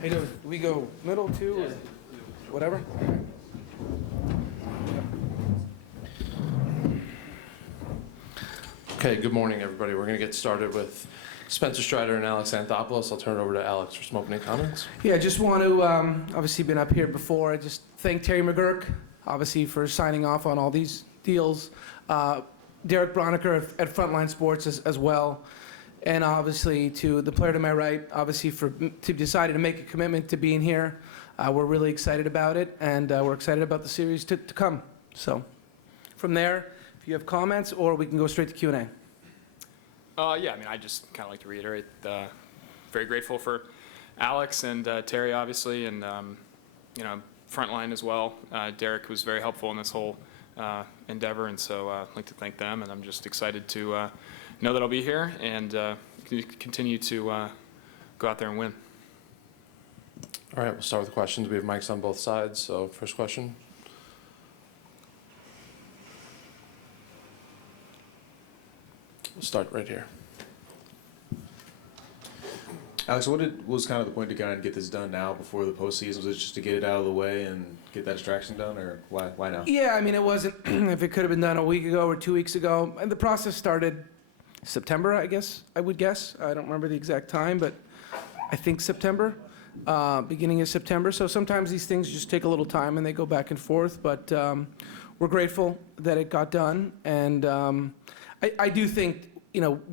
Hey, do we go middle too, or whatever? Okay, good morning, everybody. We're going to get started with Spencer Strider and Alex Anthopoulos. I'll turn it over to Alex for some opening comments. Yeah, I just want to, obviously been up here before. I just thank Terry McGurk, obviously, for signing off on all these deals. Derek Broniker at Frontline Sports as well. And obviously to the player to my right, obviously to deciding to make a commitment to being here. We're really excited about it, and we're excited about the series to come. So from there, if you have comments, or we can go straight to Q&A. Yeah, I mean, I just kind of like to reiterate, very grateful for Alex and Terry, obviously, and Frontline as well. Derek was very helpful in this whole endeavor, and so I'd like to thank them. And I'm just excited to know that I'll be here and continue to go out there and win. All right, we'll start with the questions. We have mics on both sides. So first question. We'll start right here. Alex, what was kind of the point to kind of get this done now before the postseason? Was it just to get it out of the way and get that distraction done, or why now? Yeah, I mean, it wasn't, if it could have been done a week ago or 2 weeks ago. And the process started September, I would guess. I don't remember the exact time, but I think September, beginning of September. So sometimes these things just take a little time and they go back and forth. But we're grateful that it got done. And I do think,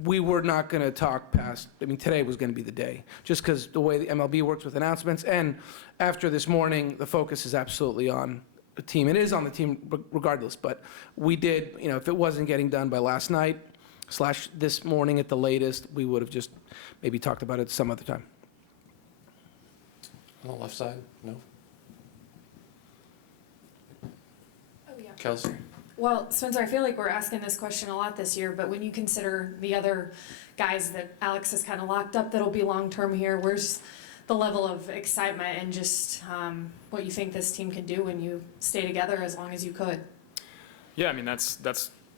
we were not going to talk past, today was going to be the day, just because the way the MLB works with announcements. And after this morning, the focus is absolutely on the team. It is on the team regardless, but we did, if it wasn't getting done by last night / this morning at the latest, we would have just maybe talked about it some other time. On the left side, no? Oh, yeah. Kelsey? Well, Spencer, I feel like we're asking this question a lot this year, but when you consider the other guys that Alex has kind of locked up that'll be long-term here, where's the level of excitement and just what you think this team can do when you stay together as long as you could? Yeah, I mean, that's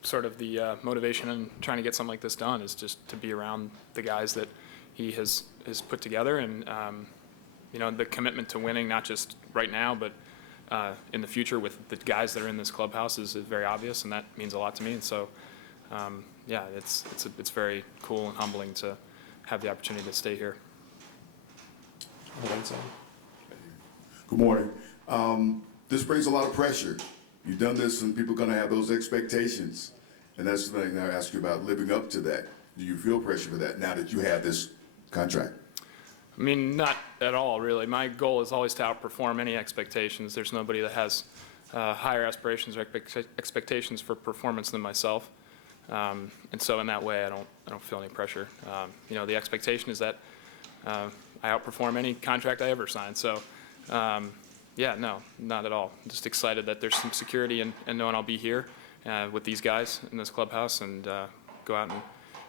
sort of the motivation in trying to get something like this done, is just to be around the guys that he has put together, and the commitment to winning, not just right now, but in the future with the guys that are in this clubhouse is very obvious, and that means a lot to me. And so, yeah, it's very cool and humbling to have the opportunity to stay here. On the right side. Good morning. This brings a lot of pressure. You've done this, and people are going to have those expectations. And that's the thing I ask you about, living up to that. Do you feel pressure for that now that you have this contract? I mean, not at all, really. My goal is always to outperform any expectations. There's nobody that has higher aspirations or expectations for performance than myself. And so in that way, I don't feel any pressure. The expectation is that I outperform any contract I ever sign. So, yeah, no, not at all. I'm just excited that there's some security in knowing I'll be here with these guys in this clubhouse and go out and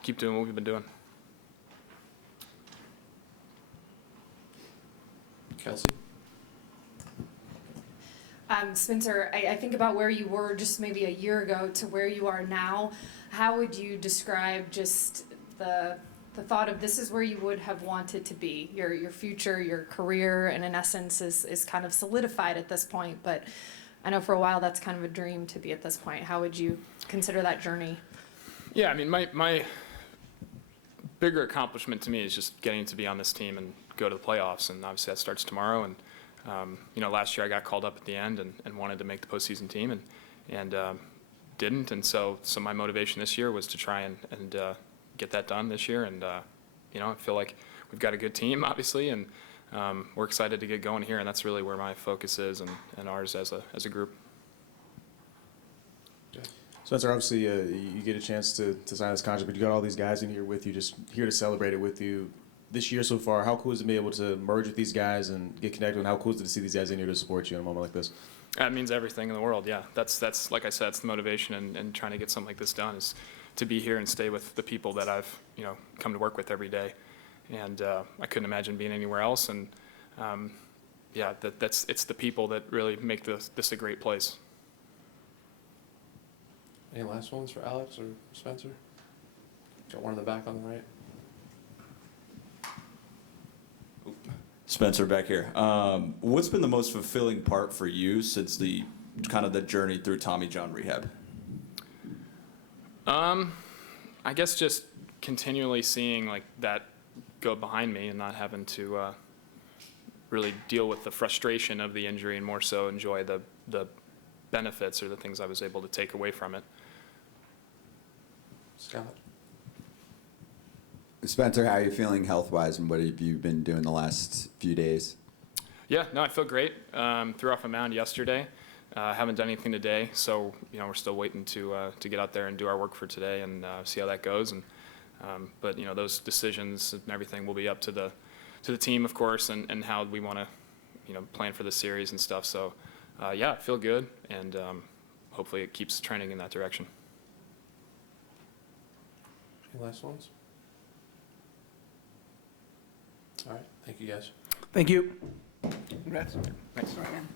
keep doing what we've been doing. Kelsey? Spencer, I think about where you were just maybe a year ago to where you are now. How would you describe just the thought of this is where you would have wanted to be? Your future, your career, and in essence is kind of solidified at this point, but I know for a while that's kind of a dream to be at this point. How would you consider that journey? Yeah, I mean, my bigger accomplishment to me is just getting to be on this team and go to the playoffs, and obviously that starts tomorrow. And last year I got called up at the end and wanted to make the postseason team and didn't, and so my motivation this year was to try and get that done this year. And I feel like we've got a good team, obviously, and we're excited to get going here, and that's really where my focus is and ours as a group. Spencer, obviously you get a chance to sign this contract, but you got all these guys in here with you, just here to celebrate it with you. This year so far, how cool is it to be able to merge with these guys and get connected, and how cool is it to see these guys in here to support you in a moment like this? That means everything in the world, yeah. That's like I said, it's the motivation and trying to get something like this done is to be here and stay with the people that I've come to work with every day. And I couldn't imagine being anywhere else. And yeah, it's the people that really make this a great place. Any last ones for Alex or Spencer? Got one in the back on the right. Spencer, back here. What's been the most fulfilling part for you since the kind of the journey through Tommy John rehab? I guess just continually seeing like that go behind me and not having to really deal with the frustration of the injury and more so enjoy the benefits or the things I was able to take away from it. Scott? Spencer, how are you feeling health-wise, and what have you been doing the last few days? Yeah, no, I feel great. Threw off a mound yesterday. Haven't done anything today, so we're still waiting to get out there and do our work for today and see how that goes. And but those decisions and everything will be up to the team, of course, and how we want to plan for the series and stuff. So yeah, I feel good, and hopefully it keeps trending in that direction. Any last ones? All right, thank you guys. Thank you. Congrats. Thanks. Right, man.